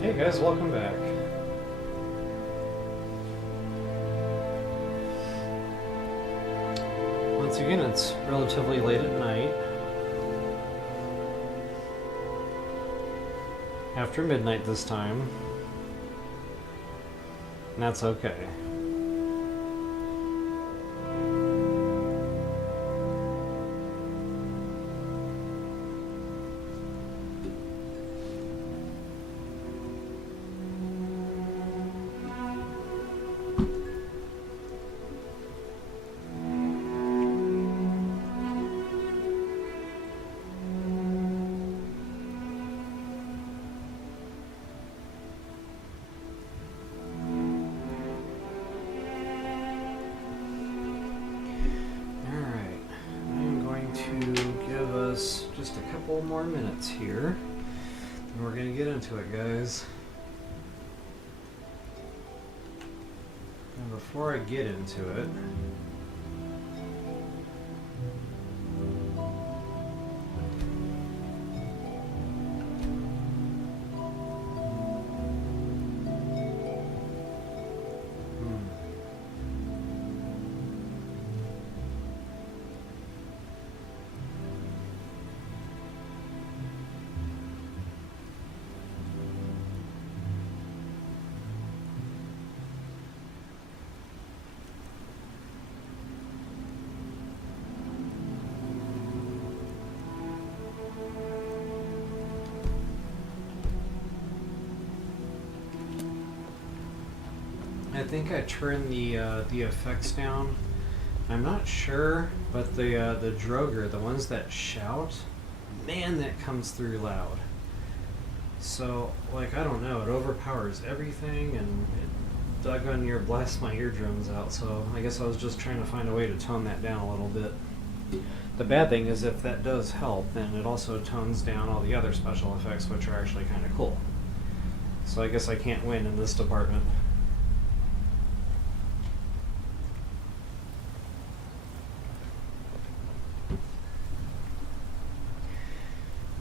Hey guys, welcome back. Once again, it's relatively late at night. After midnight this time. And that's okay. Just a couple more minutes here, and we're gonna get into it, guys. And before I get into it, I think I turned the effects down. I'm not sure, but the Droger, the ones that shout, man, that comes through loud. So, like, I don't know, it overpowers everything, and it doggone near blasts my eardrums out. So I guess I was just trying to find a way to tone that down a little bit. The bad thing is, if that does help, then it also tones down all the other special effects, which are actually kind of cool. So I guess I can't win in this department.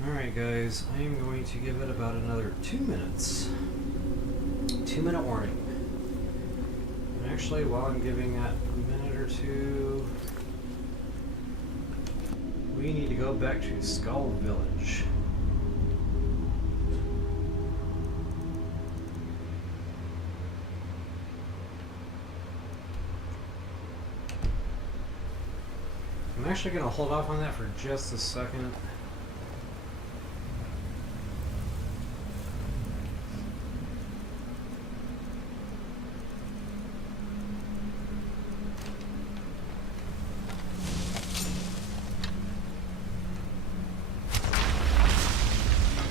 Alright guys, I am going to give it about another 2 minutes. 2-minute warning. And actually, while I'm giving that a minute or two, we need to go back to Skull Village. I'm actually going to hold off on that for just a second.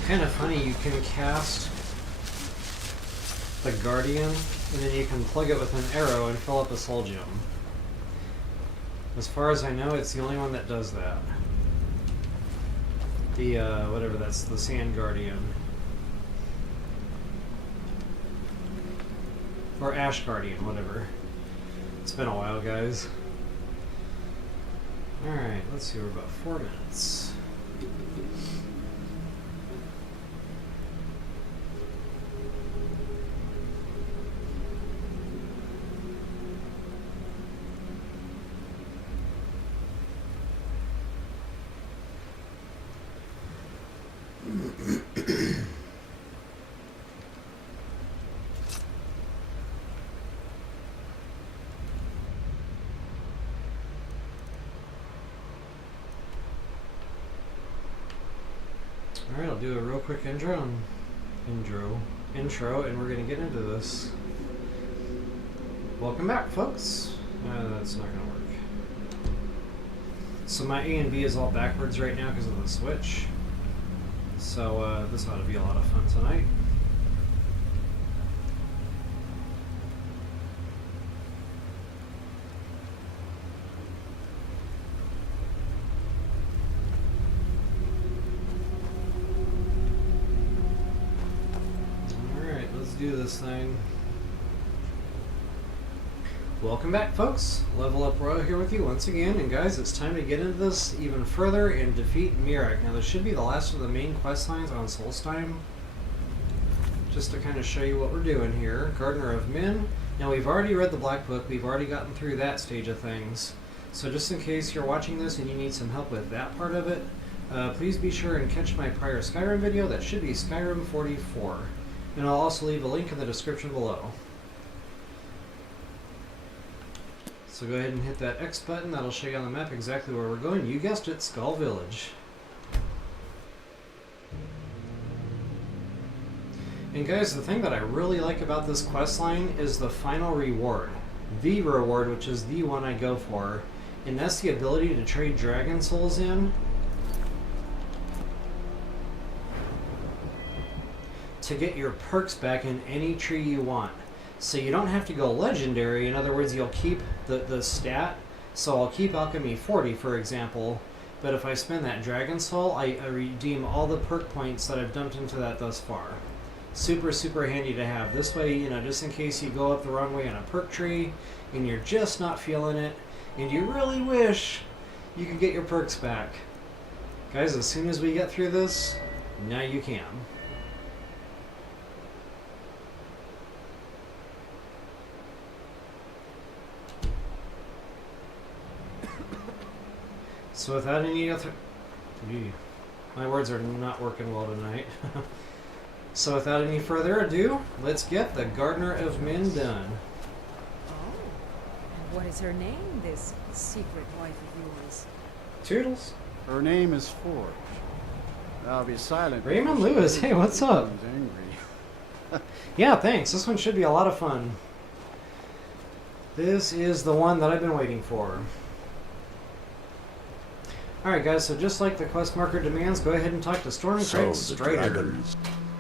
Kind of funny, you can cast the Guardian, and then you can plug it with an arrow and fill up a soul gem. As far as I know, it's the only one that does that. The, whatever, that's the Sand Guardian. Or Ash Guardian, whatever. It's been a while, guys. Alright, let's see, we're about 4 minutes. Alright, I'll do a real quick intro, and we're going to get into this. Welcome back, folks. That's not going to work. So my A and B is all backwards right now because of the Switch. So this ought to be a lot of fun tonight. Do this thing. Welcome back, folks. Level Up Royal here with you once again, and guys, it's time to get into this even further and defeat Miraak. Now, this should be the last of the main quest lines on Solstheim. just to kind of show you what we're doing here. Gardner of Men. Now we've already read the Black Book, we've already gotten through that stage of things. So just in case you're watching this and you need some help with that part of it, please be sure and catch my prior Skyrim video. That should be Skyrim045. And I'll also leave a link in the description below. So go ahead and hit that X button, that'll show you on the map exactly where we're going. You guessed it, Skull Village. And guys, the thing that I really like about this questline is the final reward. The reward, which is the one I go for. And that's the ability to trade dragon souls in to get your perks back in any tree you want. So you don't have to go legendary. In other words, you'll keep the stat. So I'll keep Alchemy 40, for example. But if I spend that dragon soul, I redeem all the perk points that I've dumped into that thus far. Super, super handy to have. This way, you know, just in case you go up the wrong way on a perk tree and you're just not feeling it and you really wish you could get your perks back. Guys, as soon as we get through this, now you can. So without any other... My words are not working well tonight. So without any further ado, let's get the Gardner of Men done. Oh, and what is her name, this secret wife of yours? Toodles. Her name is Forge. I'll be silent. Raymond Lewis, hey, what's up? Angry. Yeah, thanks. This one should be a lot of fun. This is the one that I've been waiting for. Alright guys, so just like the quest marker demands, go ahead and talk to Storn Craig Strider.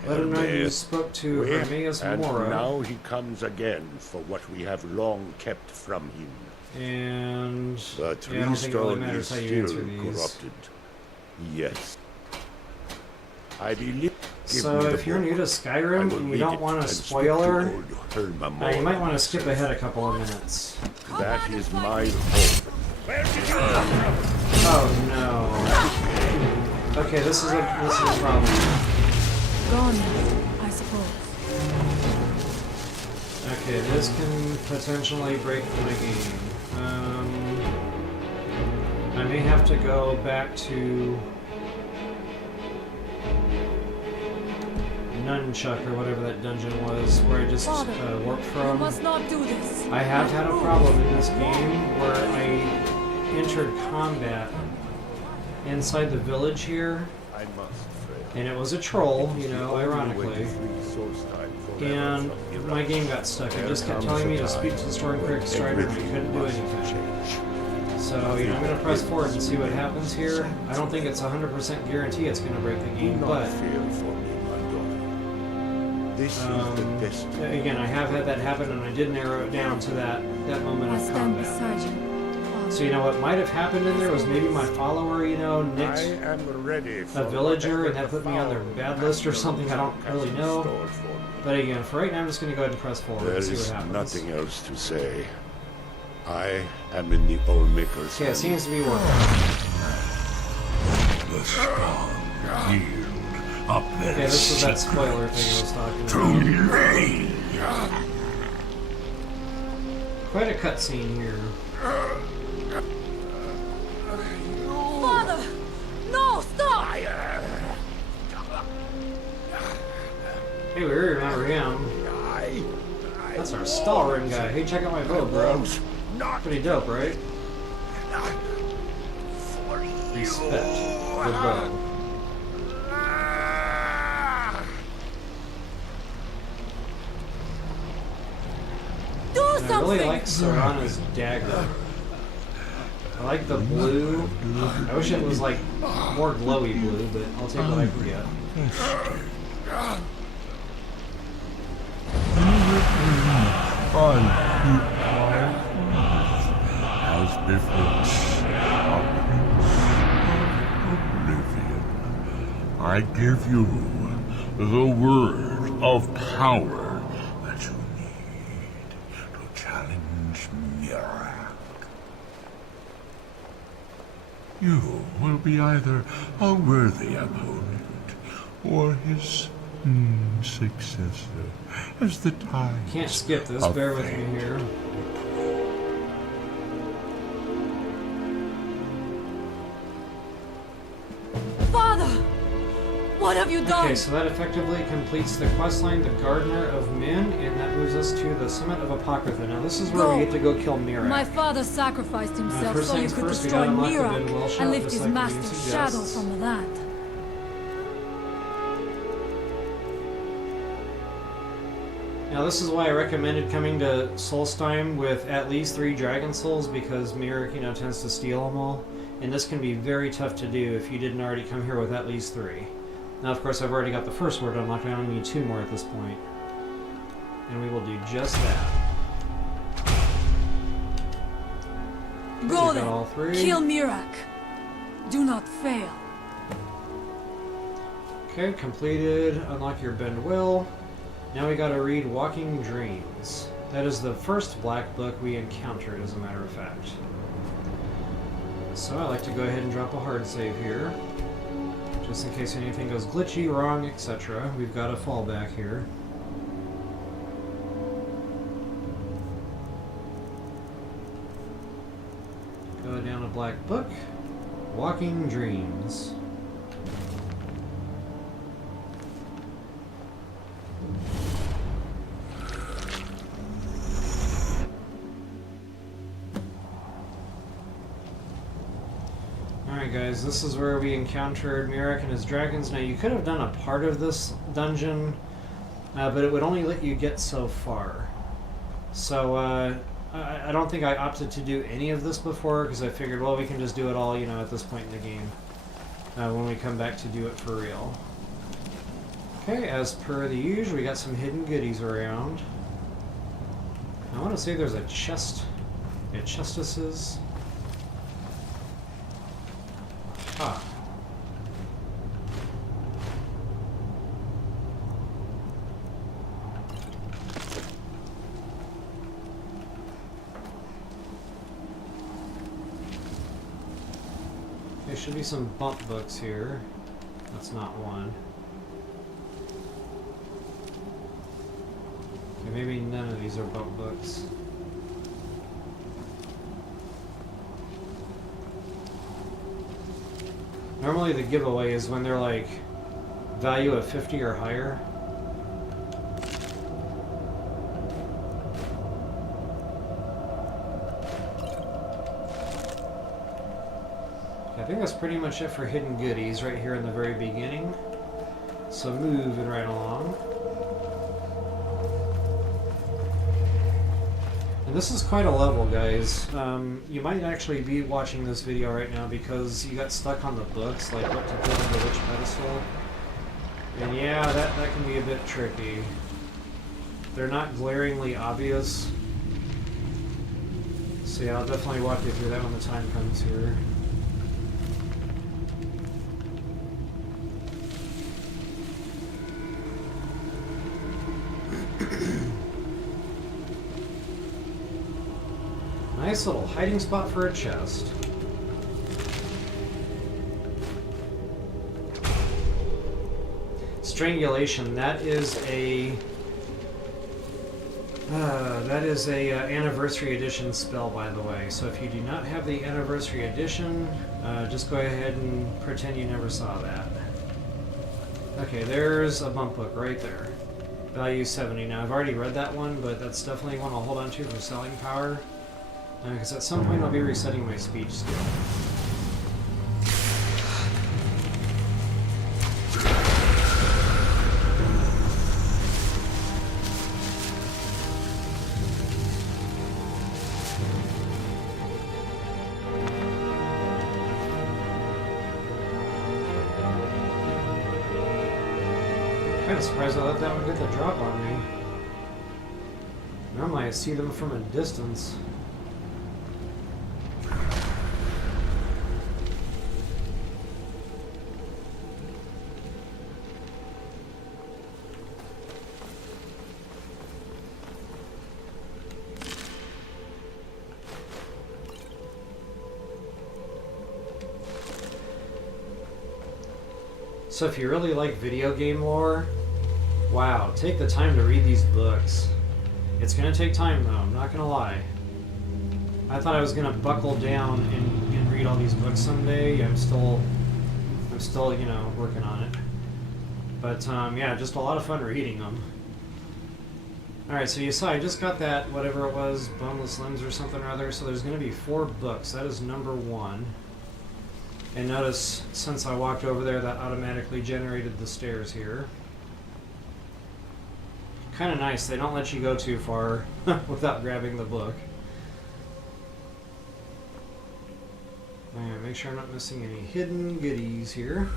Let him know you spoke to Hermaeus and Mora. Now he comes again for what we have long kept from him. And But yeah, I don't think it really Stone matters is how you answer still these. corrupted. Yes. I believe. So if you're new to Skyrim and you don't want a spoiler, you might want to skip ahead a couple of minutes. That is my hope. Where did you come from? Oh no. Okay, this is a problem. Gone, I suppose. Okay, this can potentially break my game. I may have to go back to Nunchuck or whatever that dungeon was, where I just warped You from. must not do this. I have had a problem in this game where I entered combat inside the village here, I must fret. and it was a troll, you know, ironically. And my game got stuck. It just kept telling me to speak to the Storn Craig Strider, and I couldn't do anything. So, you know, I'm going to press forward and see what happens here. I don't think it's 100% guarantee it's going to break the game, but This is the best. again, I have had that happen, and I did narrow it down to that moment I of stand combat. beside you. So, you know, what might have happened in there was maybe my follower, you know, I nicked am ready for a villager and that whatever put me on their bad list or something. I don't really know. stored for me. But again, for right now, I'm just going to go ahead and press forward There and see is what happens. nothing else to say. I am in the Allmaker's Yeah, it seems to be working. The strong yield up their Okay, this was that secret spoiler thing I was talking to about. me. Quite a cutscene here. Father! No, stop! Hey, we remember him. That's our Stalrim guy. Hey, check out my bow, bro. Pretty dope, right? Respect the bow. Do And I something! really like Serana's dagger. I like the blue. I wish it was like more glowy blue, but I'll take what I can get. As befits a prince of oblivion, I give you the word of power that you need to challenge Miraak. You will be either a worthy opponent or his successor as the time. Can't skip this, bear with me here. Father! What have you done? Okay, so that effectively completes the questline, the Gardner of Men, and that moves us to the Summit of Apocrypha. Now this is where we get to go kill Miraak. My father sacrificed himself first so you things could first, we destroy gotta unlock the Miraak Boneless shot, and lift just his like the name master's shadow suggests. from the land. Now this is why I recommended coming to Solstheim with at least 3 Dragon Souls, because Miraak, you know, tends to steal them all. And this can be very tough to do if you didn't already come here with at least 3. Now of course I've already got the first word unlocked, I only need 2 more at this point. And we will do just that. Go got all then, 3. kill Miraak. Do not fail. Okay, completed. Unlock your Bend Will. Now we gotta read Walking Dreams. That is the first black book we encountered, as a matter of fact. So I like to go ahead and drop a hard save here. Just in case anything goes glitchy, wrong, etc. We've got a fallback here. Go down a black book. Walking Dreams. Alright guys, this is where we encountered Miraak and his dragons. Now you could have done a part of this dungeon, but it would only let you get so far. So I don't think I opted to do any of this before, because I figured, well, we can just do it all, you know, at this point in the game, when we come back to do it for real. Okay, as per the usual, we got some hidden goodies around. I want to say there's a chest at Chestesses. Ah. There should be some bump books here. That's not one. Okay, maybe none of these are bump books. Normally the giveaway is when they're like value of 50 or higher. I think that's pretty much it for hidden goodies right here in the very beginning. So moving right along. And this is quite a level, guys. You might actually be watching this video right now because you got stuck on the books, like what to put into which pedestal. And yeah, that can be a bit tricky. They're not glaringly obvious. So yeah, I'll definitely walk you through that when the time comes here. Nice little hiding spot for a chest. Strangulation, that is a anniversary edition spell, by the way. So if you do not have the anniversary edition, just go ahead and pretend you never saw that. Okay, there's a bump book right there. Value 70. Now I've already read that one, but that's definitely one I'll hold on to for selling power. Because at some point I'll be resetting my speech skill. Kind of surprised I let that one get the drop on me. Normally I see them from a distance. So if you really like video game lore, Wow, take the time to read these books. It's gonna take time though, I'm not gonna lie. I thought I was gonna buckle down and read all these books someday. I'm still, you know, working on it. But yeah, just a lot of fun reading them. Alright, so you saw I just got that, whatever it was, Boneless Limbs or something or other, so there's gonna be 4 books. That is number 1. And notice, since I walked over there, that automatically generated the stairs here. Kind of nice, they don't let you go too far without grabbing the book. Alright, make sure I'm not missing any hidden goodies here.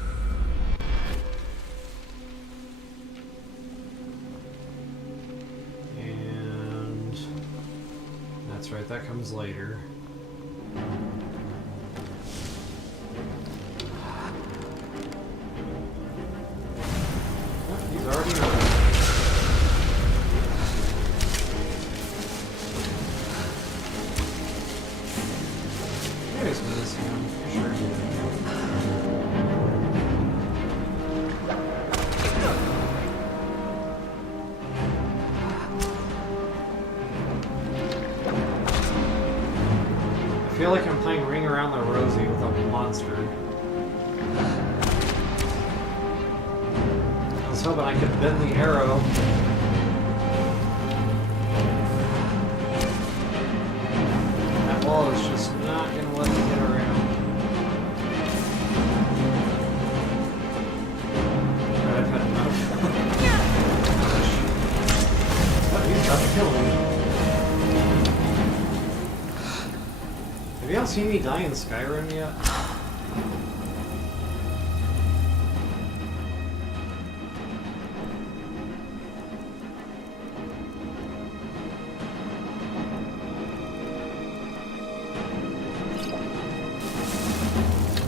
And that's right, that comes later. Oh, he's already on. I feel like I'm playing Ring Around the Rosie with a monster. I was hoping I could bend the arrow. That wall is just not going to let me get around. Alright, I've had enough. Oh, he's about to kill me. Have y'all seen me die in Skyrim yet?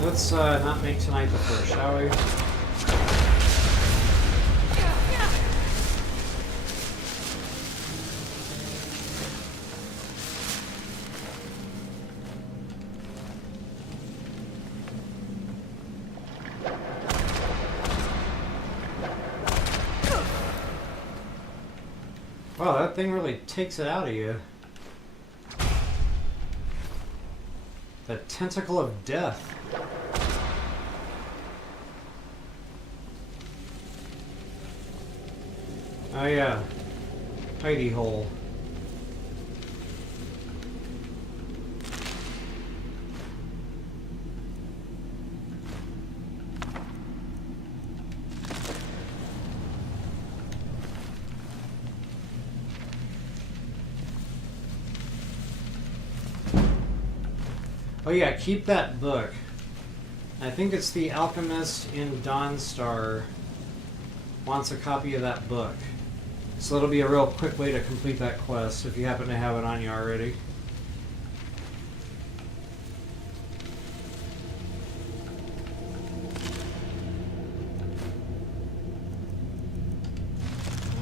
Let's not make tonight the first, shall we? Wow, that thing really takes it out of you. The tentacle of death. Oh yeah, hidey hole. Oh yeah, keep that book. I think it's the alchemist in Dawnstar wants a copy of that book. So it'll be a real quick way to complete that quest if you happen to have it on you already.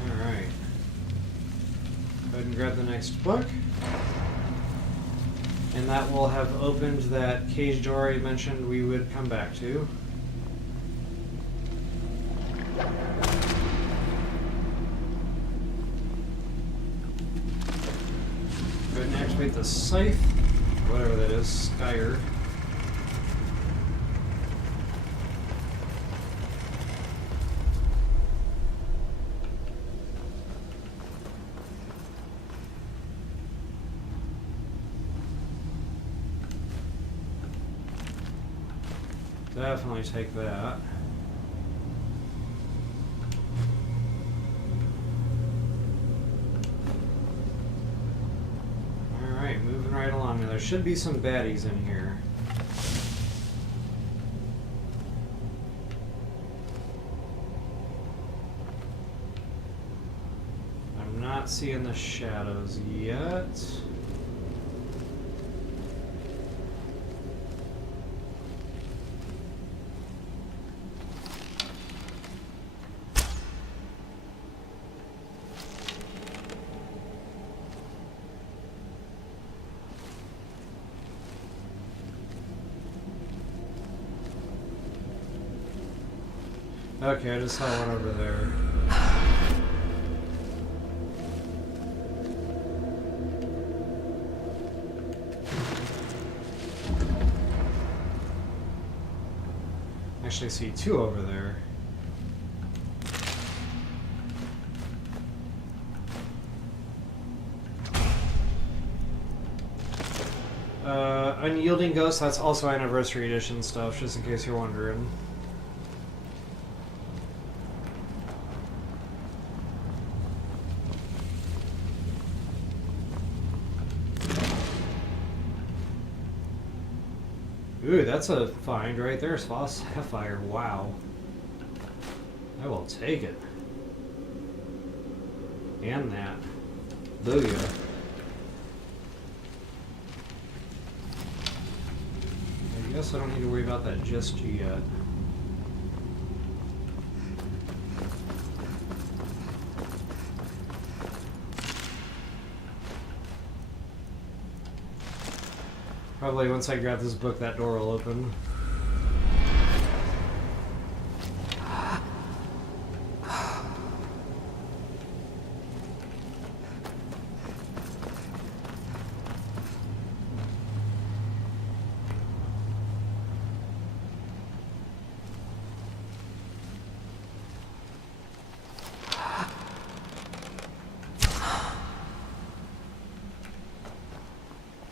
Alright. Go ahead and grab the next book. And that will have opened that cage door I mentioned we would come back to. Go ahead and activate the scythe, whatever that is, Skyer. Definitely take that. Alright, moving right along. Now, there should be some baddies in here. I'm not seeing the shadows yet. Okay, I just saw one over there. actually see two over there. Unyielding Ghost, that's also Anniversary Edition stuff, just in case you're wondering. Ooh, that's a find right there. Sapphire. Wow. I will take it. And that. Booyah. I guess I don't need to worry about that just yet. Probably once I grab this book, that door will open.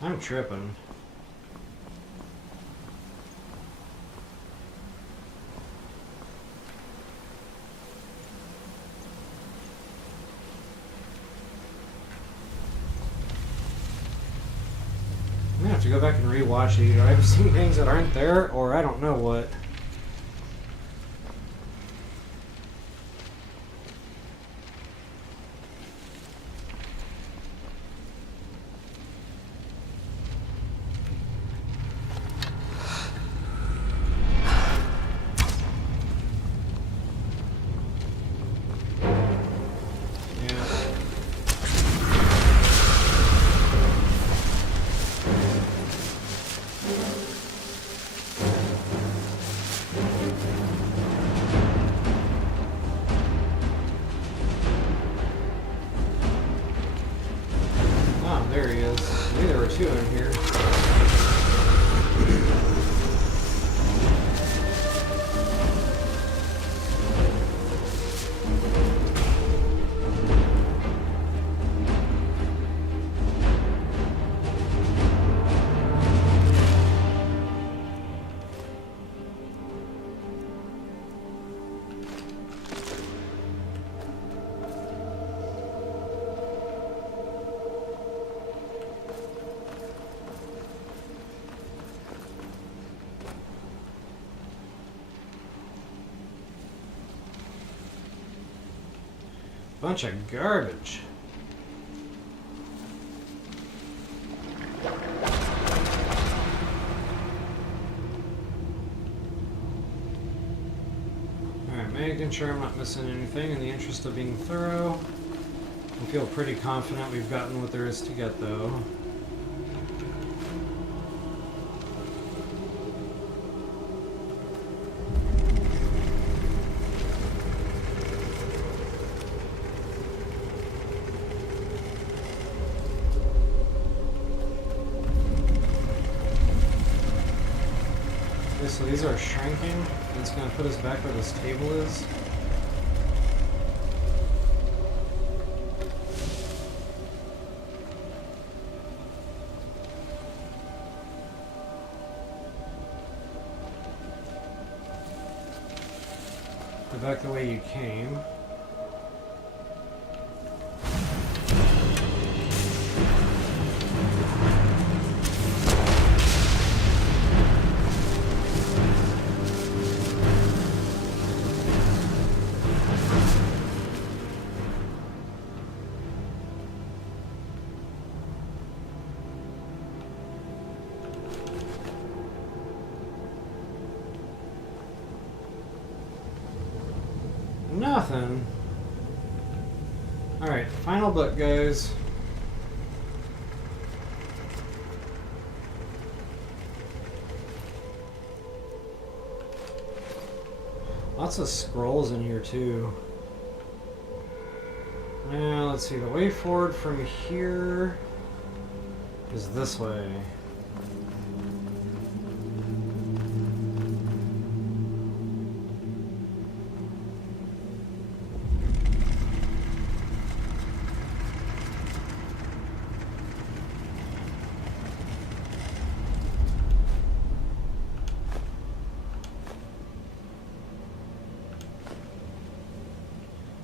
I'm tripping. I'm gonna have to go back and rewatch it. Either I've seen things that aren't there, or I don't know what. There he is. Maybe there were two in here. Bunch of garbage. Alright, making sure I'm not missing anything in the interest of being thorough. I feel pretty confident we've gotten what there is to get, though. So these are shrinking. It's going to put us back where this table is. Go back the way you came. Nothing. Alright, final book, guys. Lots of scrolls in here, too. Now, let's see. The way forward from here is this way.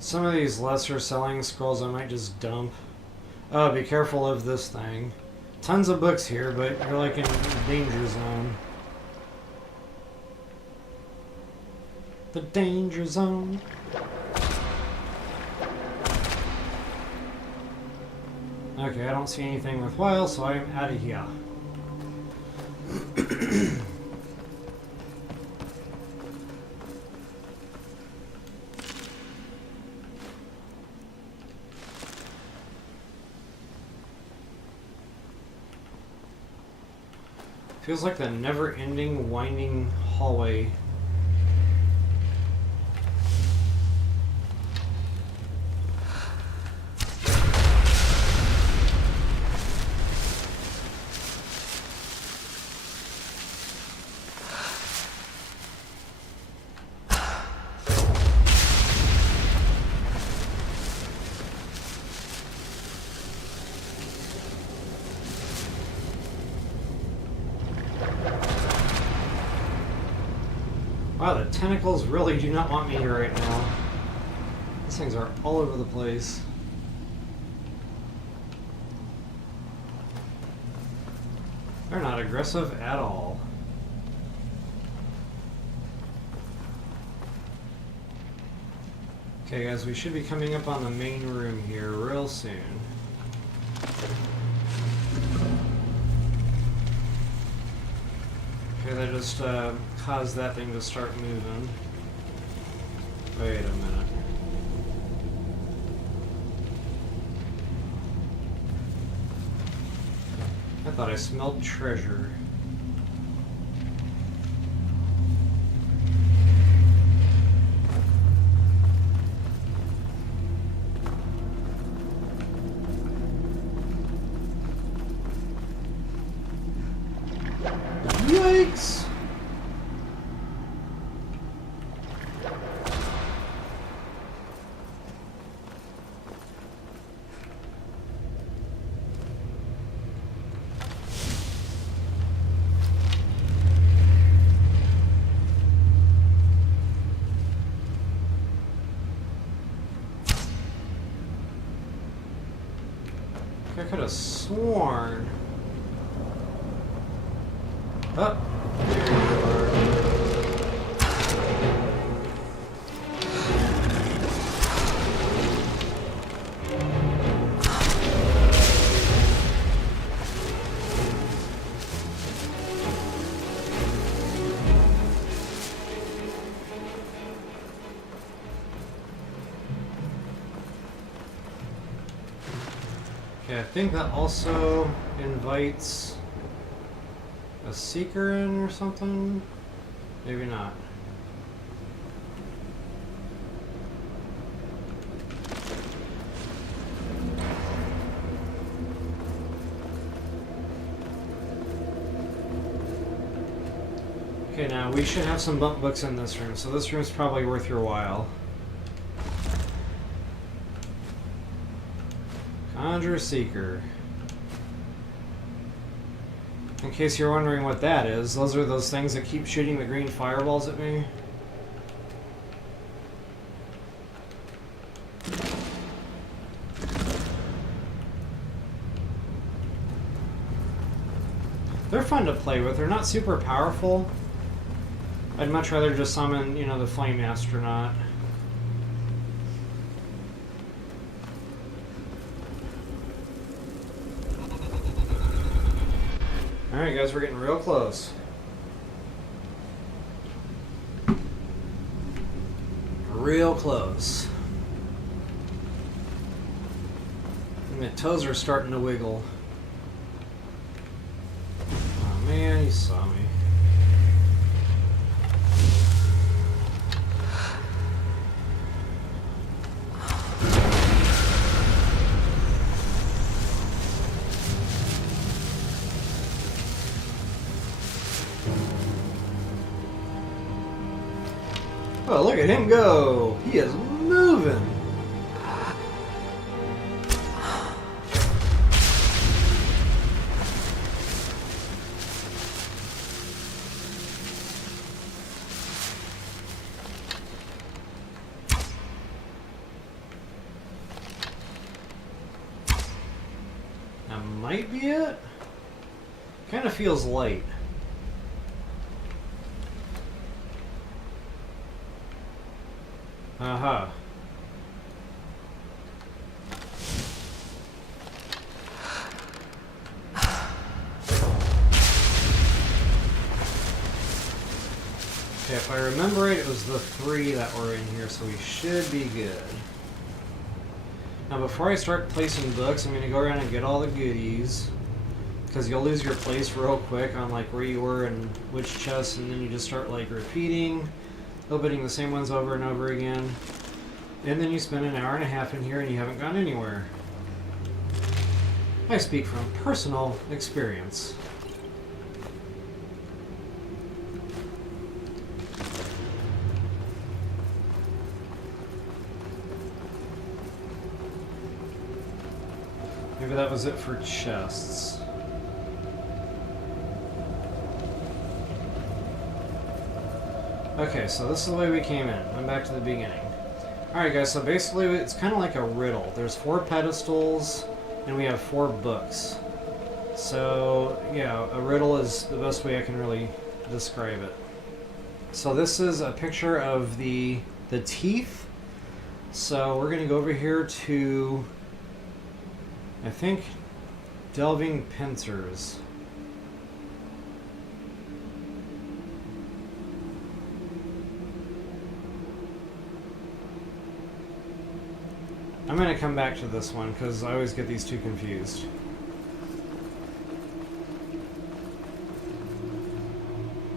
Some of these lesser selling scrolls I might just dump. Oh, be careful of this thing. Tons of books here, but you're like in a danger zone. The danger zone. Okay, I don't see anything worthwhile, so I'm out of here. Feels like the never-ending, winding hallway. Wow, the tentacles really do not want me here right now. These things are all over the place. They're not aggressive at all. Okay guys, we should be coming up on the main room here real soon. Okay, that just caused that thing to start moving. Wait a minute. I thought I smelled treasure. Yikes! I could have sworn. Oh, there you are. Okay, I think that also invites a seeker in or something? Maybe not. Okay, now we should have some bump books in this room, so this room's probably worth your while. Conjure Seeker. In case you're wondering what that is, those are those things that keep shooting the green fireballs at me. They're fun to play with. They're not super powerful. I'd much rather just summon, you know, the Flame Astronaut. Alright guys, we're getting real close. Real close. And my toes are starting to wiggle. Oh man, he saw me. Oh, look at him go! He is moving! That might be it. Kind of feels light. Aha. Okay, if I remember right, it was the 3 that were in here, so we should be good. Now, before I start placing books, I'm going to go around and get all the goodies, because you'll lose your place real quick on like where you were and which chests, and then you just start like repeating, opening the same ones over and over again, and then you spend an hour and a half in here and you haven't gone anywhere. I speak from personal experience. Maybe that was it for chests. Okay, so this is the way we came in. I'm back to the beginning. Alright guys, so basically it's kind of like a riddle. There's 4 pedestals, and we have 4 books. So, yeah, a riddle is the best way I can really describe it. So this is a picture of the teeth. So we're going to go over here to, I think, Delving Pincers. I'm going to come back to this one because I always get these two confused.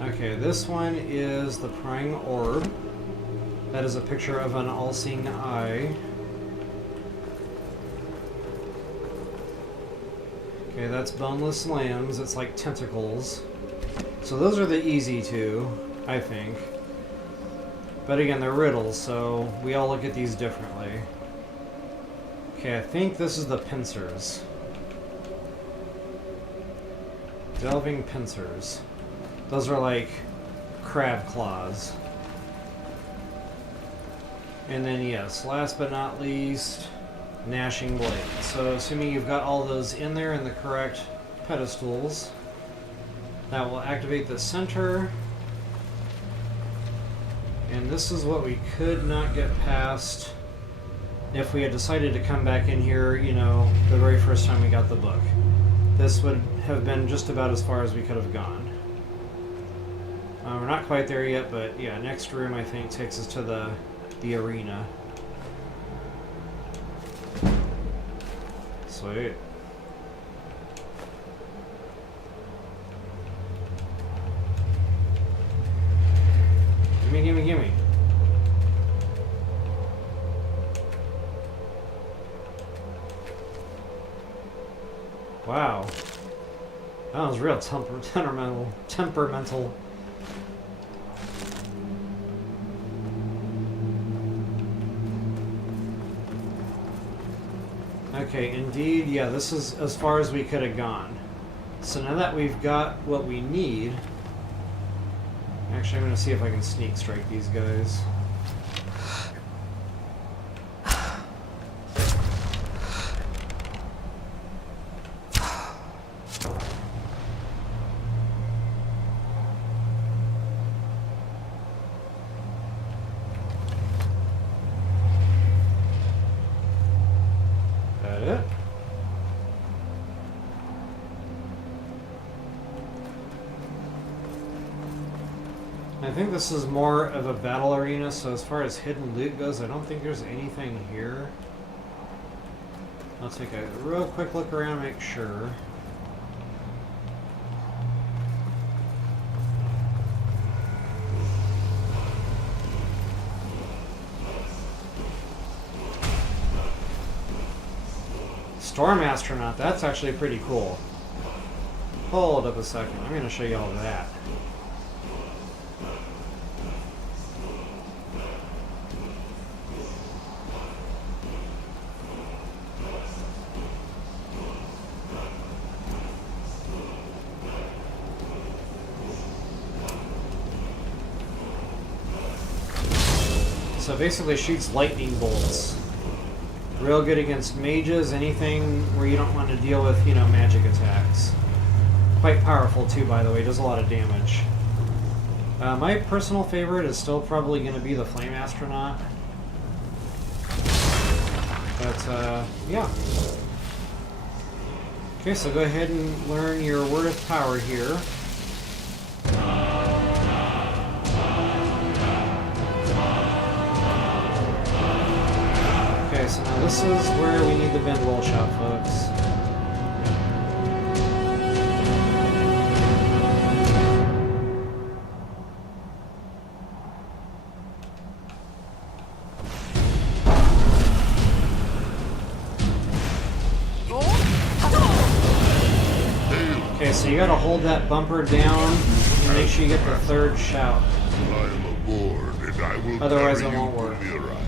Okay, this one is the Prying Orb. That is a picture of an all-seeing eye. Okay, that's boneless limbs. It's like tentacles. So those are the easy two, I think. But again, they're riddles, so we all look at these differently. Okay, I think this is the Pincers. Delving Pincers. Those are like crab claws. And then yes, last but not least, Gnashing Blade. So assuming you've got all those in there in the correct pedestals, that will activate the center. And this is what we could not get past if we had decided to come back in here, you know, the very first time we got the book. This would have been just about as far as we could have gone. We're not quite there yet, but yeah, next room I think takes us to the arena. Sweet. Gimme, gimme, gimme. Wow. That was real temperamental. Okay, indeed, yeah, this is as far as we could have gone. So now that we've got what we need... Actually, I'm going to see if I can sneak strike these guys. I think this is more of a battle arena, so as far as hidden loot goes, I don't think there's anything here. I'll take a real quick look around, make sure. Storm Astronaut, that's actually pretty cool. Hold up a second, I'm going to show you all that. So basically shoots lightning bolts. Real good against mages, anything where you don't want to deal with, you know, magic attacks. Quite powerful too, by the way, does a lot of damage. My personal favorite is still probably going to be the Flame Astronaut. But, yeah. Okay, so go ahead and learn your Word of Power here. Okay, so now this is where we need the bend roll shot, folks. Okay, so you gotta hold that bumper down and make sure you get the third shout. I'm aboard, and I will Otherwise carry it won't you to work. Miraak.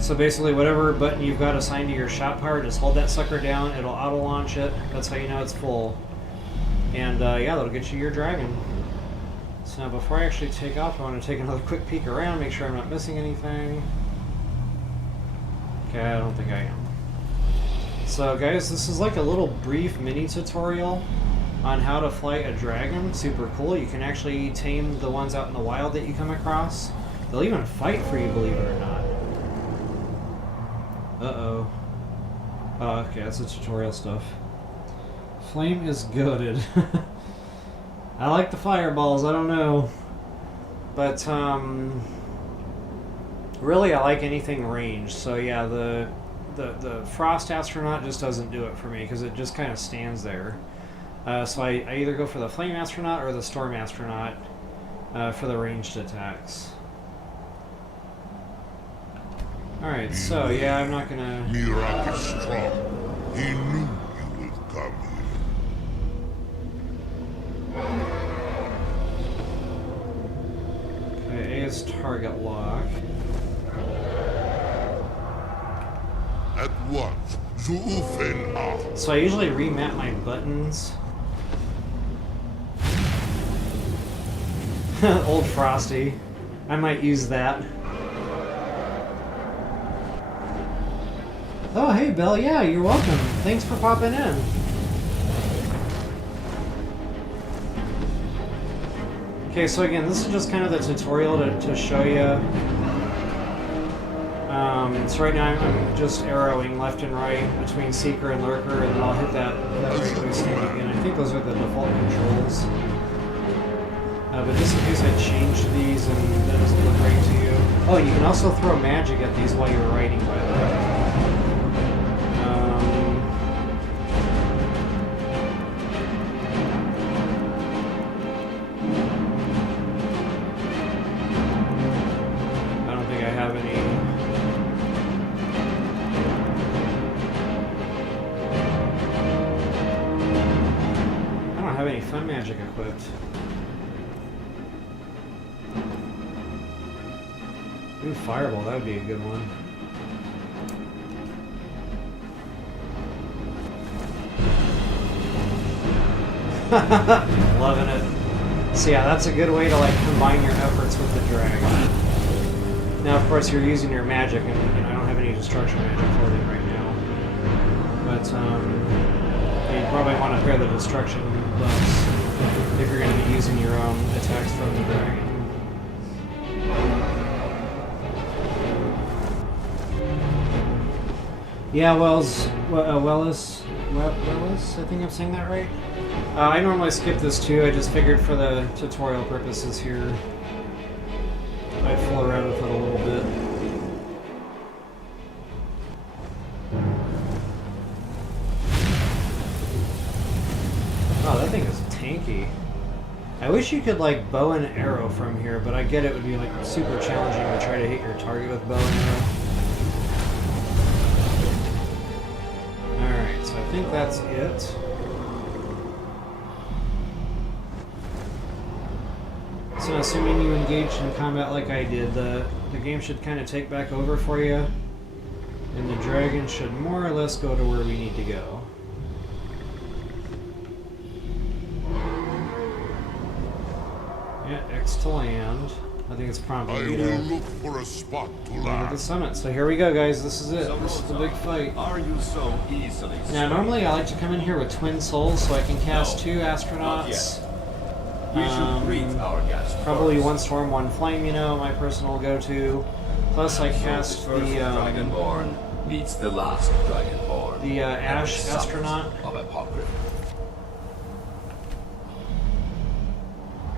So basically, whatever button you've got assigned to your shot power, just hold that sucker down, it'll auto-launch it. That's how you know it's full. And yeah, that'll get you your dragon. So now before I actually take off, I want to take another quick peek around, make sure I'm not missing anything. Okay, I don't think I am. So guys, this is like a little brief mini tutorial on how to fly a dragon. Super cool. You can actually tame the ones out in the wild that you come across. They'll even fight for you, believe it or not. Uh-oh. Oh, okay, that's the tutorial stuff. Flame is goated. I like the fireballs, I don't know. But, really I like anything ranged. So yeah, the Frost Astronaut just doesn't do it for me, because it just kind of stands there. So I either go for the Flame Astronaut or the Storm Astronaut for the ranged attacks. Alright, so yeah, I'm not gonna... Miraak is strong. He knew you would come here. Okay, A is target lock. At once, Zuufen out. So I usually remap my buttons. Old Frosty. I might use that. Oh, hey, Bill. Yeah, you're welcome. Thanks for popping in. Okay, so again, this is just kind of the tutorial to show you. So right now I'm just arrowing left and right between Seeker and Lurker, and then I'll hit that regular stand again. I think those are the default controls. But just in case I change these and that doesn't look right to you. Oh, you can also throw magic at these while you're writing, by the way. I don't think I have any. I don't have any fun magic equipped. Ooh, Fireball, that would be a good one. Loving it. So yeah, that's a good way to like combine your efforts with the dragon. Now, of course, you're using your magic, and you know, I don't have any destruction magic loaded right now. But you probably want to pair the destruction buffs if you're going to be using your own attacks from the dragon. Yeah, Wells, I think I'm saying that right. I normally skip this too. I just figured for the tutorial purposes here, I'd fool around with it a little bit. Oh, that thing is tanky. I wish you could like bow and arrow from here, but I get it would be like super challenging to try to hit your target with bow and arrow. Alright, so I think that's it. So assuming you engaged in combat like I did, the game should kind of take back over for you. And the dragon should more or less go to where we need to go. Yeah, X to land. I think it's I probably will to look for a spot to the land. summit. So here we go, guys. This is it. This is the big fight. Are you so easily Now, normally I like to come in here with twin souls so I can cast 2 astronauts. We should greet our guests. Probably first. 1 storm, 1 flame, you know, my personal go-to. Plus I cast So the first Dragonborn meets the last Dragonborn. the Ash Summit astronaut. of Apocrypha.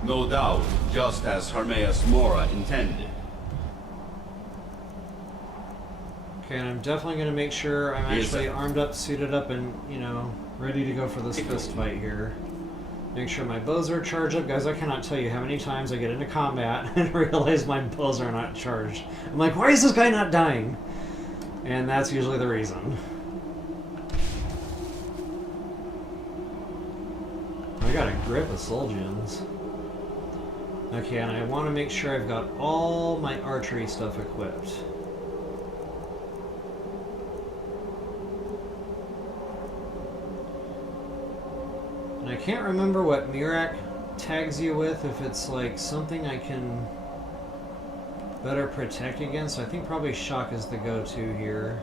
No doubt, just as Hermaeus Mora intended. Okay, and I'm definitely going to make sure I'm Yes, actually sir. armed up, suited up, and, you know, ready to go for this fist fight here. Make sure my bows are charged up. Guys, I cannot tell you how many times I get into combat and realize my bows are not charged. I'm like, why is this guy not dying? And that's usually the reason. I got a grip of soul gems. Okay, and I want to make sure I've got all my archery stuff equipped. And I can't remember what Miraak tags you with, if it's like something I can better protect against. I think probably shock is the go-to here.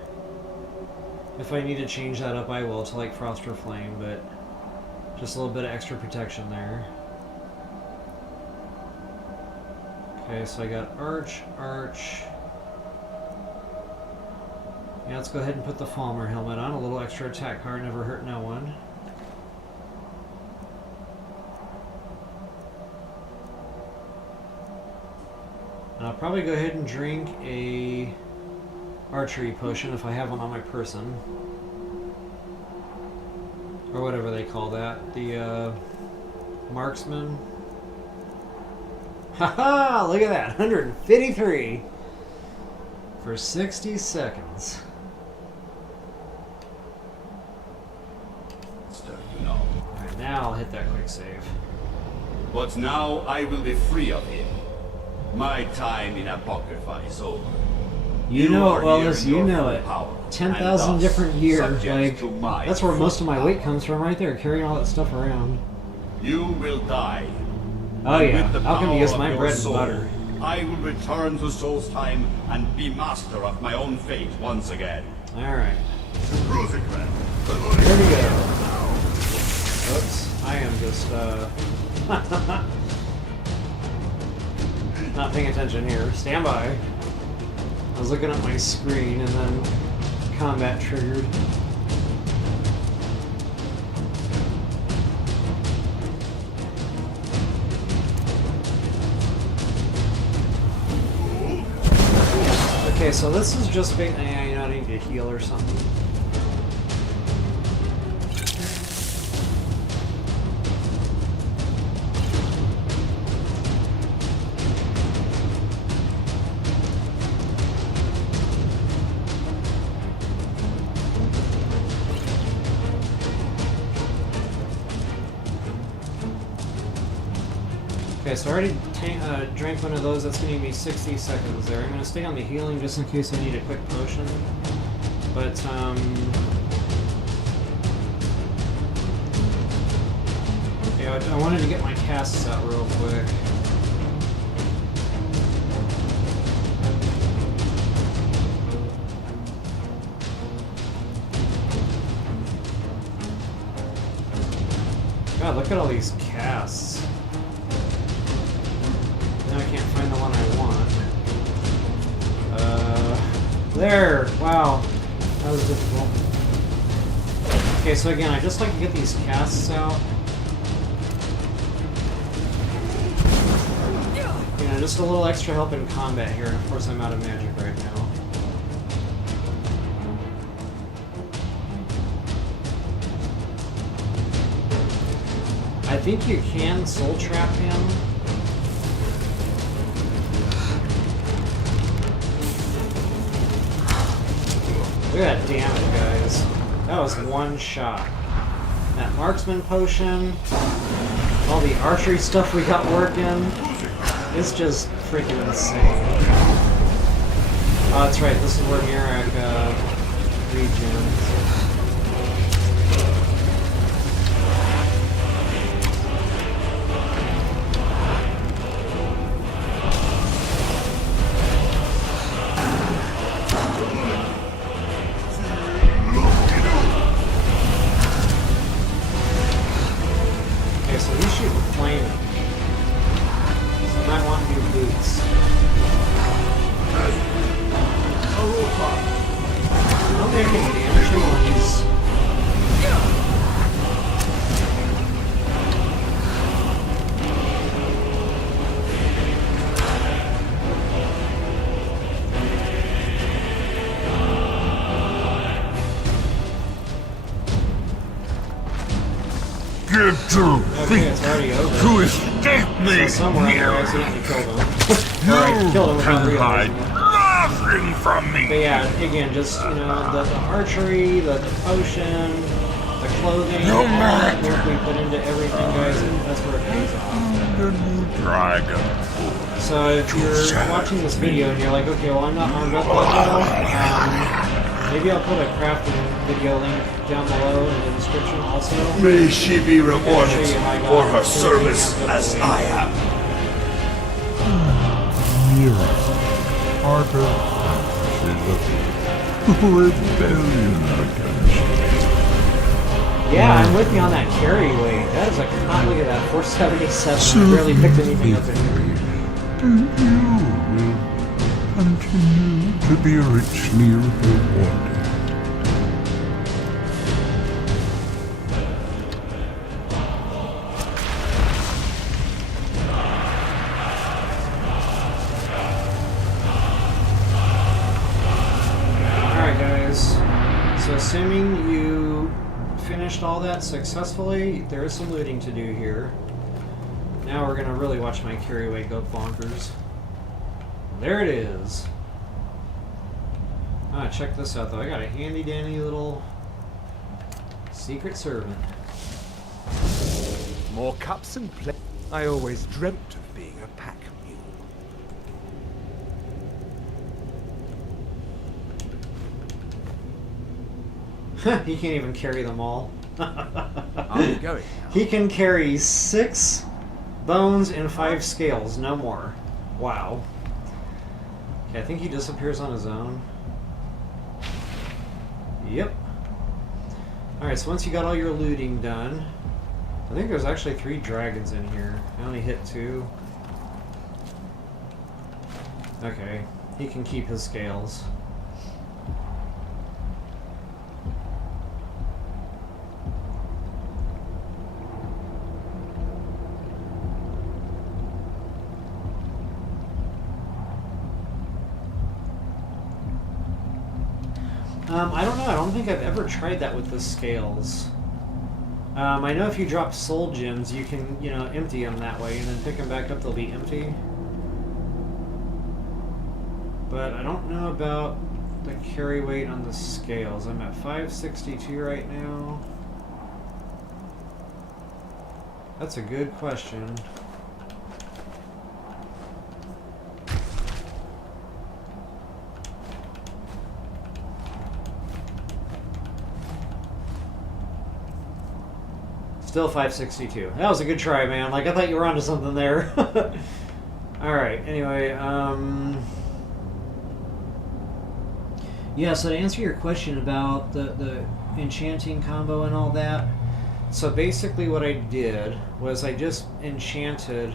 If I need to change that up, I will to like frost or flame, but just a little bit of extra protection there. Okay, so I got arch. Yeah, let's go ahead and put the Falmer helmet on. A little extra attack card, never hurt no one. And I'll probably go ahead and drink a archery potion if I have one on my person. Or whatever they call that. The marksman. Haha! Look at that! 153 for 60 seconds. So you know. Alright, now I'll hit that quick save. But now I will be free of him. My time in Apocrypha is over. You know are it, well here as in you your know full it. power, 10,000 and different thus years. subject Like, to my that's where most of my full weight power. comes from, right there, carrying all that stuff around. You will die. Oh And yeah, with the how come power because of my your bread and soul, butter? I will return to Soul's time and be master of my own fate once again. Alright, Rosencrantz. here we go. Oops, I am just, not paying attention here. Stand by. I was looking at my screen and then combat triggered. Okay, so this is just you know, I need to heal or something. Okay, so I already drank one of those. That's going to give me 60 seconds there. I'm going to stay on the healing just in case I need a quick potion. But, yeah, I wanted to get my casts out real quick. God, look at all these casts. Now I can't find the one I want. There! Wow. That was difficult. Okay, so again, I just like to get these casts out. You know, just a little extra help in combat here, and of course I'm out of magic right now. I think you can soul trap him. Look at that damage, guys. That was one shot. That marksman potion, all the archery stuff we got working, it's just freaking insane. Oh, that's right, this is where Miraak regens. dare to Okay, think it's already over. to escape me, So somewhere I Miraak? accidentally killed him. Or I killed him You without can hide realizing it. nothing from But me. yeah, again, just, you know, the archery, the potion, the clothing, No all that matter. work we put into everything, guys, that's where it pays off. The new dragon. So if you're watching this video and you're like, okay, well, I'm not armed up that well, maybe I'll put a crafting video link down below in the description also. May she be rewarded I'll show you how I got for her everything service amped up as the way. I am. Miraak, harbor ashes of rebellion against me. Yeah, I'm with you on that carry weight. That is a look at that, 477. I barely picked anything up in here. And you will continue to be richly rewarded. Alright guys, so assuming you finished all that successfully, there is some looting to do here. Now we're going to really watch my carry weight go bonkers. There it is. Ah, check this out though, I got a handy dandy little secret servant. More cups and plates. I always dreamt of being a pack mule. He can't even carry them all. Are we going now? He can carry 6 bones and 5 scales, no more. Wow. Okay, I think he disappears on his own. Yep. Alright, so once you got all your looting done, I think there's actually 3 dragons in here. I only hit 2. Okay, he can keep his scales. I don't know. I don't think I've ever tried that with the scales. I know if you drop soul gems, you can, you know, empty them that way, and then pick them back up, they'll be empty. But I don't know about the carry weight on the scales. I'm at 562 right now. That's a good question. Still 562. That was a good try, man. Like, I thought you were onto something there. Alright, anyway, yeah, so to answer your question about the enchanting combo and all that, so basically what I did was I just enchanted...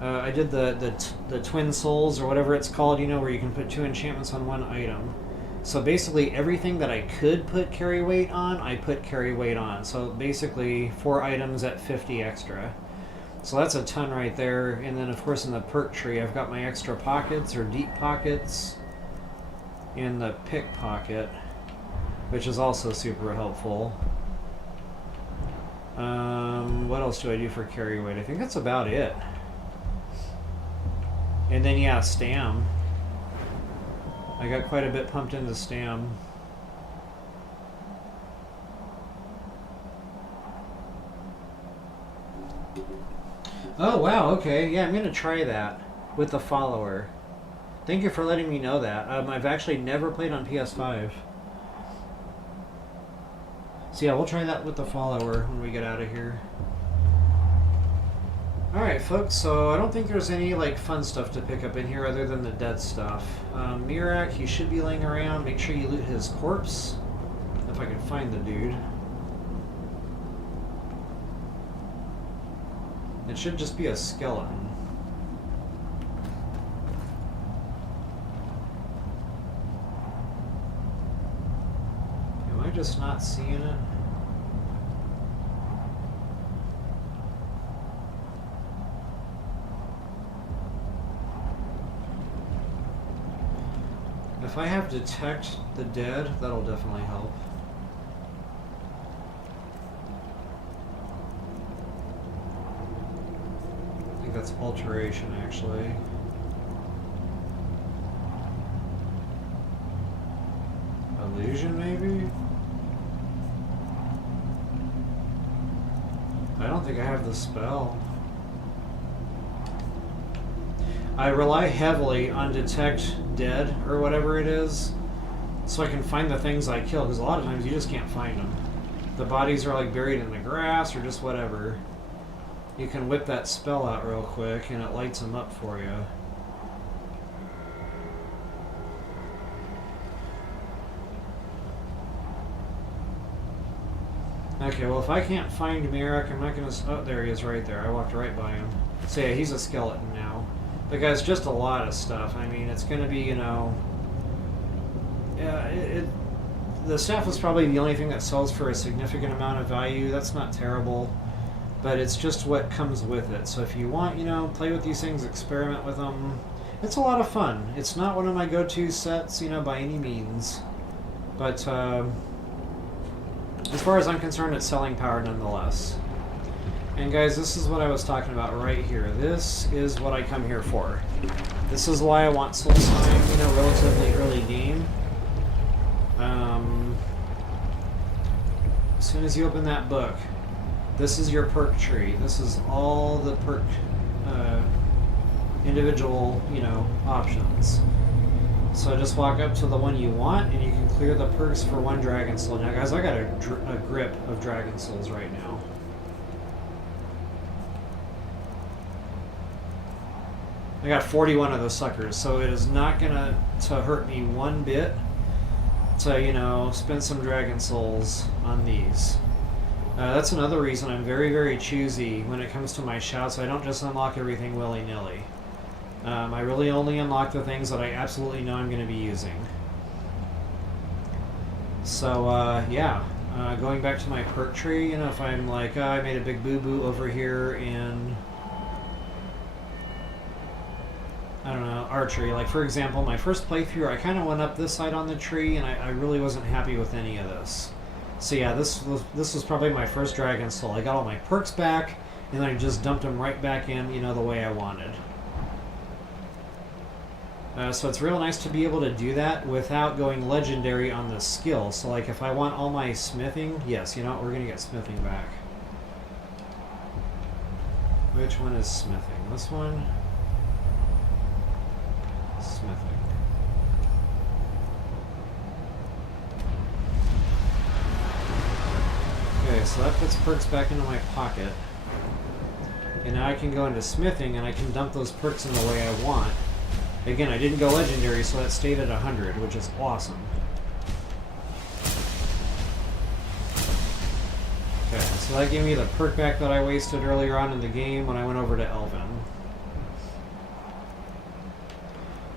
I did the twin souls, or whatever it's called, you know, where you can put 2 enchantments on one item. So basically everything that I could put carry weight on, I put carry weight on. So basically 4 items at 50 extra. So that's a ton right there. And then of course in the perk tree I've got my extra pockets, or deep pockets, in the pick pocket, which is also super helpful. What else do I do for carry weight? I think that's about it. And then yeah, stam. I got quite a bit pumped into stam. Oh wow, okay, yeah, I'm gonna try that with the follower. Thank you for letting me know that. I've actually never played on PS5. So yeah, we'll try that with the follower when we get out of here. Alright folks, so I don't think there's any like fun stuff to pick up in here other than the dead stuff. Miraak, he should be laying around. Make sure you loot his corpse, if I can find the dude. It should just be a skeleton. Am I just not seeing it? If I have detect the dead, that'll definitely help. think that's alteration, actually. Illusion, maybe? I don't think I have the spell. I rely heavily on detect dead, or whatever it is, so I can find the things I kill, because a lot of times you just can't find them. The bodies are like buried in the grass, or just whatever. You can whip that spell out real quick, and it lights them up for you. Okay, well, if I can't find Miraak, I'm not gonna... Oh, there he is right there. I walked right by him. So yeah, he's a skeleton now. But guys, just a lot of stuff. I mean, it's gonna be, you know... Yeah, the staff is probably the only thing that sells for a significant amount of value. That's not terrible. But it's just what comes with it. So if you want, you know, play with these things, experiment with them. It's a lot of fun. It's not one of my go-to sets, you know, by any means. But, as far as I'm concerned, it's selling power nonetheless. And guys, this is what I was talking about right here. This is what I come here for. This is why I want Soul Time, you know, relatively early game. As soon as you open that book, this is your perk tree. This is all the perk individual, you know, options. So just walk up to the one you want, and you can clear the perks for 1 Dragon Soul. Now, guys, I got a grip of Dragon Souls right now. I got 41 of those suckers, so it is not gonna hurt me one bit to, you know, spend some Dragon Souls on these. That's another reason I'm very, very choosy when it comes to my shouts. I don't just unlock everything willy-nilly. I really only unlock the things that I absolutely know I'm going to be using. So, yeah. Going back to my perk tree, you know, if I'm like, oh, I made a big boo-boo over here in... I don't know, archery. Like, for example, my first playthrough, I kind of went up this side on the tree, and I really wasn't happy with any of this. So yeah, this was probably my first Dragon Soul. I got all my perks back, and then I just dumped them right back in, you know, the way I wanted. So it's real nice to be able to do that without going legendary on the skill. So like if I want all my smithing, yes, you know what, we're going to get smithing back. Which one is smithing? This one? Smithing. Okay, so that puts perks back into my pocket. And now I can go into smithing and I can dump those perks in the way I want. Again, I didn't go legendary, so that stayed at 100, which is awesome. Okay, so that gave me the perk back that I wasted earlier on in the game when I went over to Elven.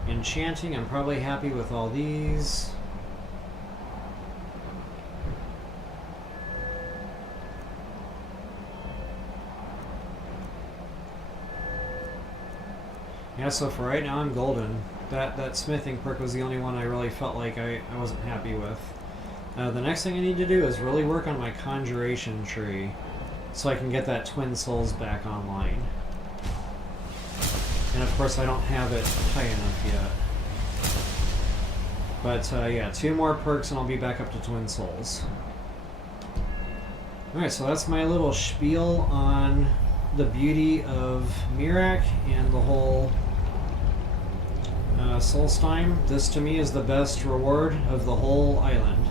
Enchanting, I'm probably happy with all these. Yeah, so for right now I'm golden. That smithing perk was the only one I really felt like I wasn't happy with. The next thing I need to do is really work on my conjuration tree so I can get that Twin Souls back online. And of course I don't have it high enough yet. But yeah, 2 more perks and I'll be back up to Twin Souls. Alright, so that's my little spiel on the beauty of Miraak and the whole Solstheim. This to me is the best reward of the whole island.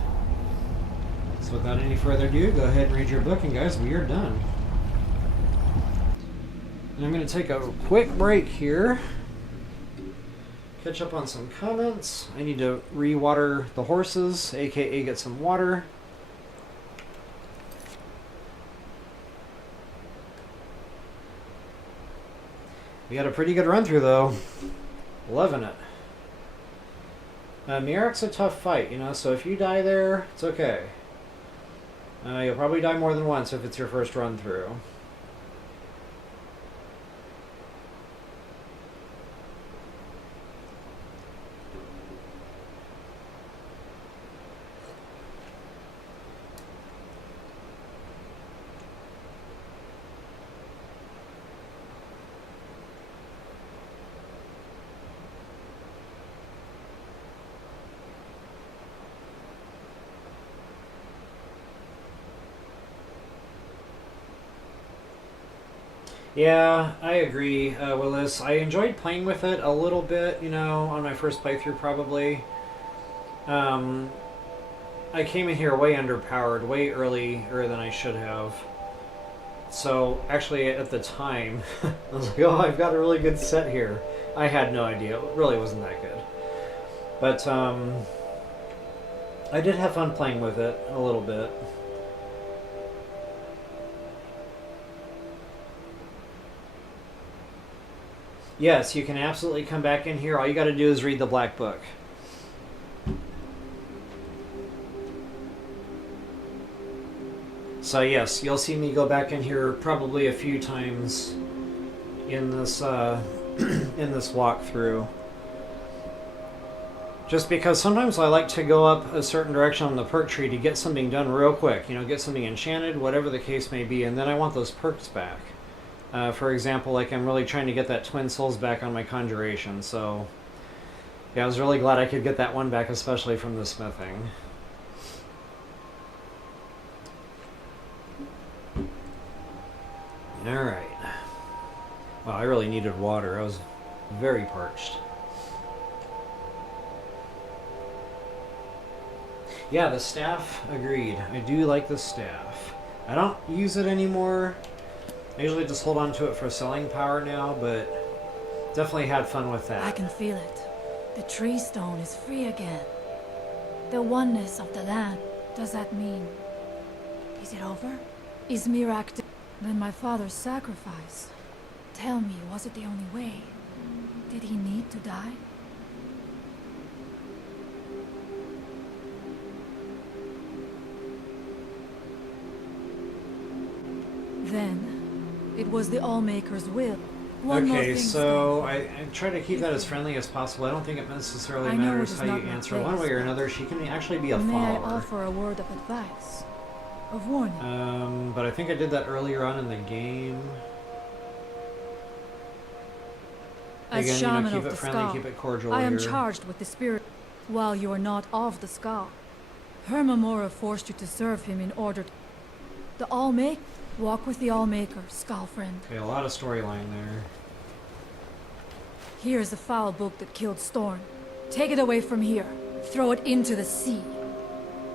So without any further ado, go ahead and read your book, and guys, we are done. And I'm going to take a quick break here. Catch up on some comments. I need to re-water the horses, aka get some water. We had a pretty good run through though. Loving it. Miraak's a tough fight, you know, so if you die there, it's okay. You'll probably die more than once if it's your first run through. Yeah, I agree, Willis. I enjoyed playing with it a little bit, you know, on my first playthrough probably. I came in here way underpowered, way earlier than I should have. So, actually, at the time, I was like, oh, I've got a really good set here. I had no idea. It really wasn't that good. But, I did have fun playing with it a little bit. Yes, you can absolutely come back in here. All you got to do is read the Black Book. So yes, you'll see me go back in here probably a few times in this in this walkthrough. Just because sometimes I like to go up a certain direction on the perk tree to get something done real quick. You know, get something enchanted, whatever the case may be, and then I want those perks back. For example, like I'm really trying to get that Twin Souls back on my Conjuration, so yeah, I was really glad I could get that one back, especially from the smithing. Alright. Wow, I really needed water. I was very parched. Yeah, the staff, agreed. I do like the staff. I don't use it anymore. I usually just hold on to it for selling power now, but definitely had fun with that. I can feel it. The tree stone is free again. The oneness of the land. Does that mean... is it over? Is Miraak... Then my father's sacrifice. Tell me, was it the only way? Did he need to die? Then, it was the Allmaker's will. One more Okay, thing, so Storn. I try to keep that as friendly as possible. I don't think it necessarily I know it matters is how you not my answer. place, One way or but another, she can actually be a May I follower. offer a word of advice? Of warning? But I think I did that earlier on in the game. As Again, shaman keep of it the friendly, skull, keep it cordial I am here. charged with the spirit, while you are not of the skull. Hermamora forced you to serve him in order to... The Allmaker? Walk with the Allmaker, skull friend. Okay, a lot of storyline there. Here is the foul book that killed Storn. Take it away from here. Throw it into the sea.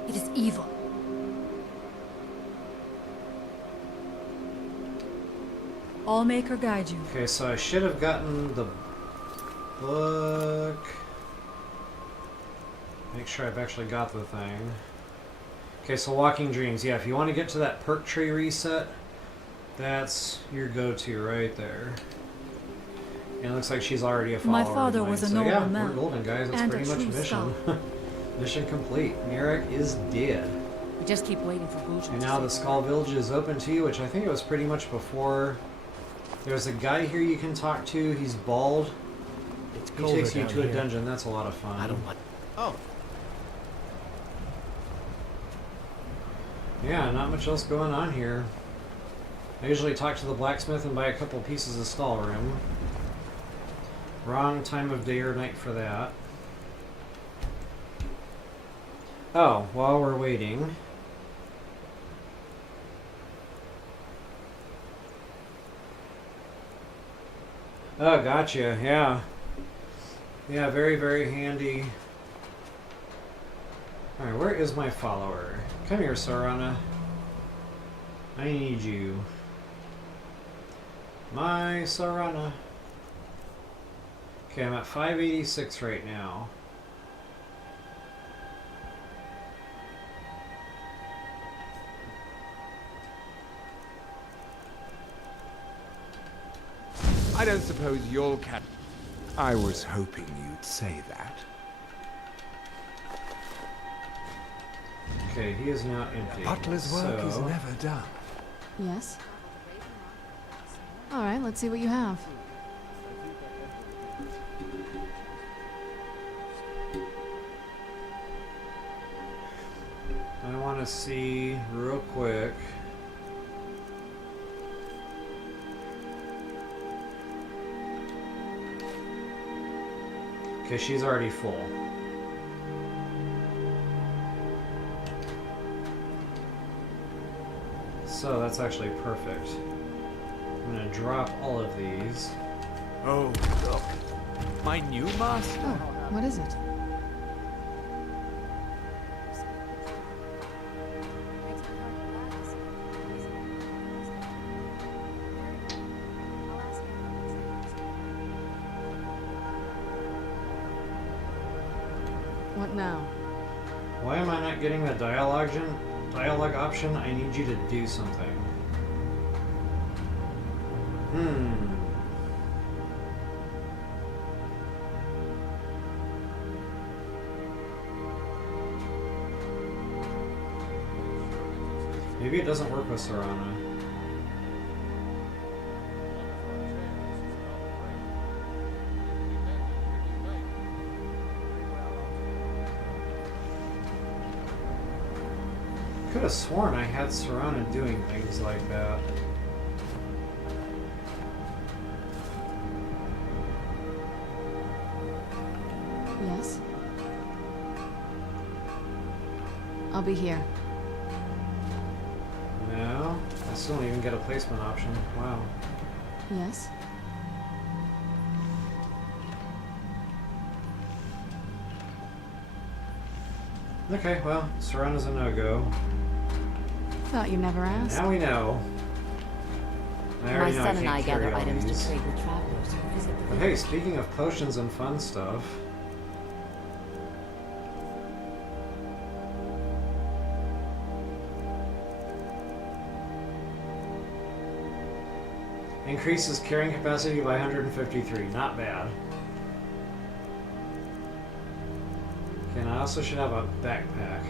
It is evil. Allmaker guide you. Okay, so I should have gotten the book. Make sure I've actually got the thing. Okay, so Walking Dreams. Yeah, if you want to get to that perk tree reset, that's your go-to right there. And it looks like she's already a follower. My father of mine. was a So noble yeah, man, we're golden, guys. That's and pretty a much true mission. Mission complete. Miraak is dead. We just keep waiting for Bujan And to now say the Skull Village is open to you, which I think it was pretty much before. There's a guy here you can talk to. He's bald. It's He colder takes you down to a here. dungeon. That's a lot of fun. I don't want... Oh, Yeah, not much else going on here. I usually talk to the blacksmith and buy a couple pieces of stall room. Wrong time of day or night for that. Oh, while we're waiting. Oh, gotcha, yeah. Yeah, very, very handy. Alright, where is my follower? Come here, Sarana. I need you. My Sarana. Okay, I'm at 586 right now. I don't suppose you'll catch... I was hoping you'd say that. Okay, he is now empty. Butler's work is so- never done. Yes? Alright, let's see what you have. I want to see real quick. Okay, she's already full. So that's actually perfect. I'm gonna drop all of these. Oh, look. My new master. Oh, what is it? What now? Why am I not getting the dialogue option? I need you to do something. Maybe it doesn't work with Serana. Could have sworn I had Serana doing things like that. Yes? I'll be here. No, I still don't even get a placement option. Wow. Yes? Okay, well, Serana's a no-go. Thought you never asked. Now we know. I My already know son and I can't gather carry all items these. to trade with travelers who visit the But hey, speaking of potions and fun stuff. Increases carrying capacity by 153. Not bad. Okay, and I also should have a backpack.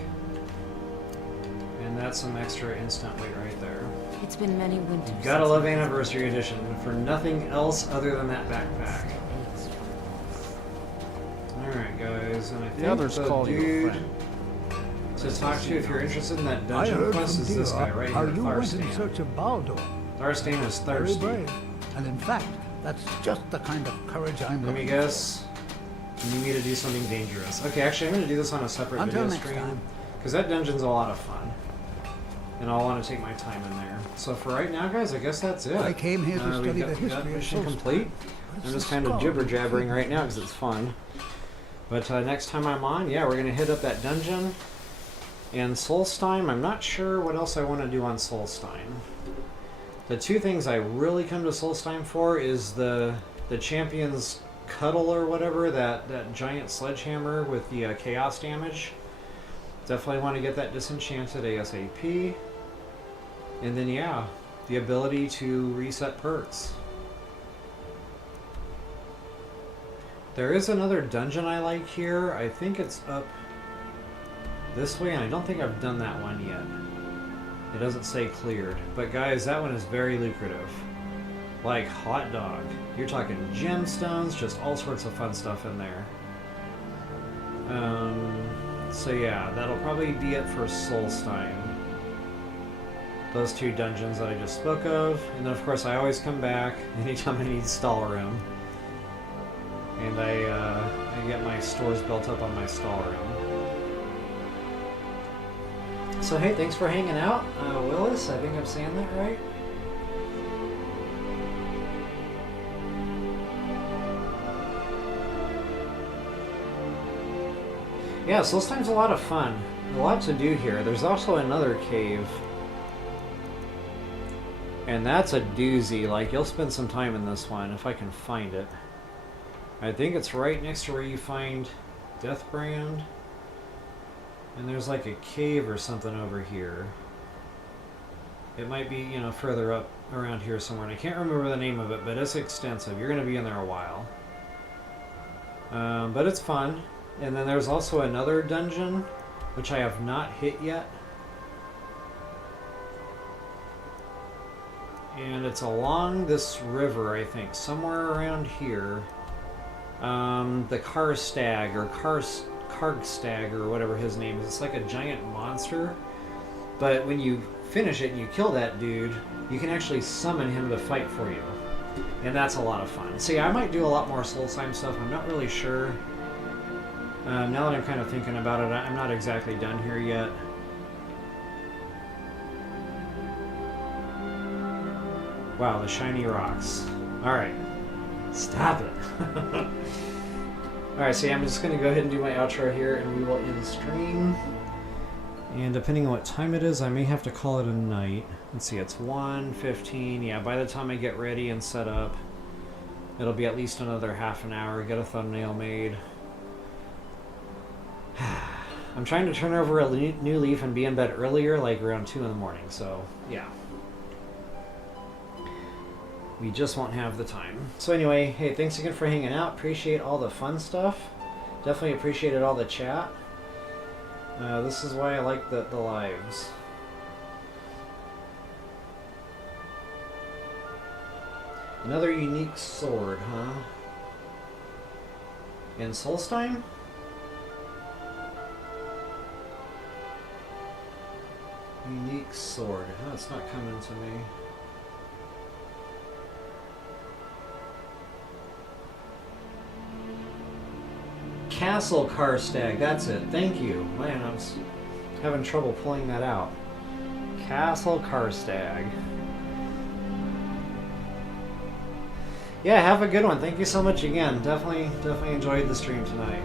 And that's some extra instant weight right there. It's been many winters. Gotta since love I- Anniversary Edition for nothing else other than that backpack. Alright, guys, and I think The others call you a dude friend. to talk to if you're interested in that I dungeon heard quest from is this guy Dira right how here, you went in Tharstan. search of Baldur. Tharstan is Very thirsty. brave. And in fact, that's just the kind of courage I'm Let me looking guess. You need me to do something dangerous. Okay, actually I'm going to do this on a separate Until video next stream. time. Because that dungeon's a lot of fun. And I'll want to take my time in there. So for right now, guys, I guess that's it. I came here to we study got the history of mission Solstheim. complete. I'm just kind of jibber-jabbering right now because it's fun. But next time I'm on, yeah, we're going to hit up that dungeon. And Solstheim, I'm not sure what else I want to do on Solstheim. The two things I really come to Solstheim for is the champion's cuddle or whatever, that giant sledgehammer with the chaos damage. Definitely want to get that disenchanted ASAP. And then yeah, the ability to reset perks. There is another dungeon I like here. I think it's up this way, and I don't think I've done that one yet. It doesn't say cleared. But guys, that one is very lucrative. Like hot dog. You're talking gemstones, just all sorts of fun stuff in there. So yeah, that'll probably be it for Solstheim. Those two dungeons that I just spoke of. And then of course I always come back anytime I need stall room. And I get my stores built up on my stall room. So hey, thanks for hanging out. Willis, I think I'm saying that right. Yeah, so this time's a lot of fun. A lot to do here. There's also another cave. And that's a doozy. Like, you'll spend some time in this one, if I can find it. I think it's right next to where you find Deathbrand. And there's like a cave or something over here. It might be, you know, further up around here somewhere. And I can't remember the name of it, but it's extensive. You're going to be in there a while. But it's fun. And then there's also another dungeon, which I have not hit yet. And it's along this river, I think, somewhere around here. The Karstag, or Kargstag, or whatever his name is. It's like a giant monster. But when you finish it and you kill that dude, you can actually summon him to fight for you. And that's a lot of fun. See, I might do a lot more Solstheim stuff. I'm not really sure. Now that I'm kind of thinking about it, I'm not exactly done here yet. Wow, the shiny rocks. Alright. Stop it. Alright, so yeah, I'm just going to go ahead and do my outro here, and we will end the stream. And depending on what time it is, I may have to call it a night. Let's see, it's 1:15. Yeah, by the time I get ready and set up, it'll be at least another half an hour. Get a thumbnail made. I'm trying to turn over a new leaf and be in bed earlier, like around 2 in the morning, so yeah. We just won't have the time. So anyway, hey, thanks again for hanging out. Appreciate all the fun stuff. Definitely appreciated all the chat. This is why I like the lives. Another unique sword, huh? In Solstein? Unique sword. Oh, it's not coming to me. Castle Karstag, that's it. Thank you. Man, I was having trouble pulling that out. Castle Karstag. Yeah, have a good one. Thank you so much again. Definitely enjoyed the stream tonight.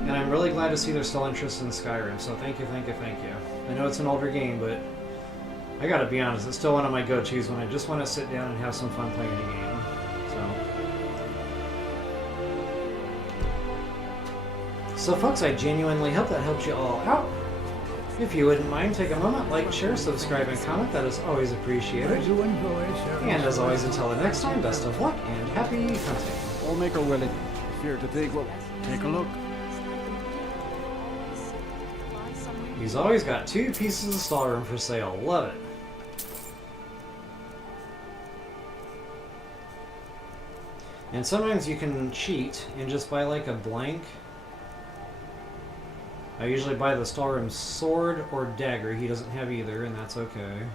And I'm really glad to see there's still interest in Skyrim, so thank you. I know it's an older game, but I gotta be honest, it's still one of my go-tos when I just want to sit down and have some fun playing a game. So folks, I genuinely hope that helped you all out. If you wouldn't mind, take a moment, like, share, subscribe, and comment. That is always appreciated. And as always, until the next time, best of luck and happy hunting. All make a willing. Fear to dig. Well, take a look. He's always got 2 pieces of storeroom for sale. Love it. And sometimes you can cheat and just buy like a blank. I usually buy the storeroom sword or dagger. He doesn't have either, and that's okay.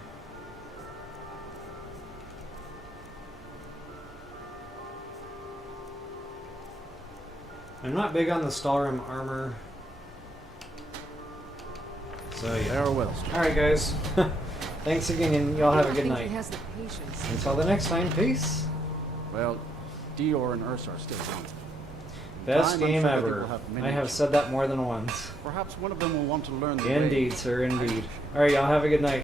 I'm not big on the storeroom armor. So yeah. Farewell. Alright guys. Thanks again, and y'all have a good night. He has the patience. Until the next time, peace. Well, Dior and Ursa are still gone. Best Time, I'm game sure they ever. will have many I have said that more than once. Perhaps one of them will want to learn the way. Indeed, sir, indeed. Alright, y'all have a good night.